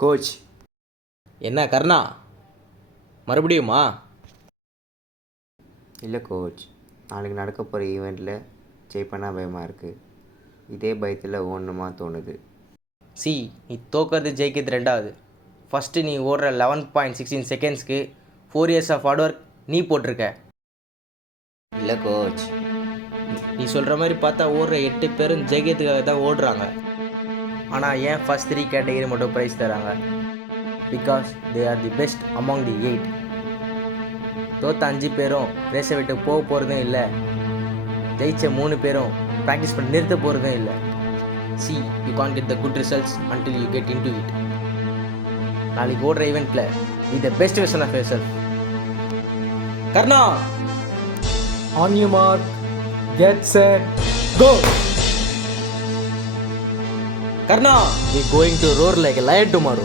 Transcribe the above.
Coach. என்ன கர்ணா, மறுபடியுமா? இல்லை கோச், நாளைக்கு நடக்க போகிற ஈவெண்ட்டில் ஜெயிப்பேனா பயமாக இருக்குது. இதே பயத்தில் ஓடணுமா தோணுது. நீ தோக்கிறது ஜெயிக்கிறது ரெண்டாவது. ஃபஸ்ட்டு நீ ஓடுற 11.16 செகண்ட்ஸ்க்கு 4 இயர்ஸ் ஆஃப் ஹார்ட் ஒர்க் நீ போட்டிருக்க. இல்லை கோச். நீ சொல்கிற மாதிரி பார்த்தா ஓடுற 8 பேரும் ஜெயிக்கிறதுக்காக தான் ஓடுறாங்க. ஆனால் ஏன் ஃபஸ்ட் 3 கேட்டகரி மட்டும் ப்ரைஸ் தராங்க? Because they are the best among the 8. தோற்ற 5 பேரும் ரேஸை விட்டு போக போகிறதும் இல்லை, ஜெயிச்ச 3 பேரும் ப்ராக்டிஸ் பண்ணி நிறுத்த போகிறதும் இல்லை. You can get the good results until you get into it. நாளைக்கு ஓடுற ஈவெண்ட்டில் be the best version of yourself. Karna, on you mark, get set, go. Karna, we're going to roar like a lion tomorrow.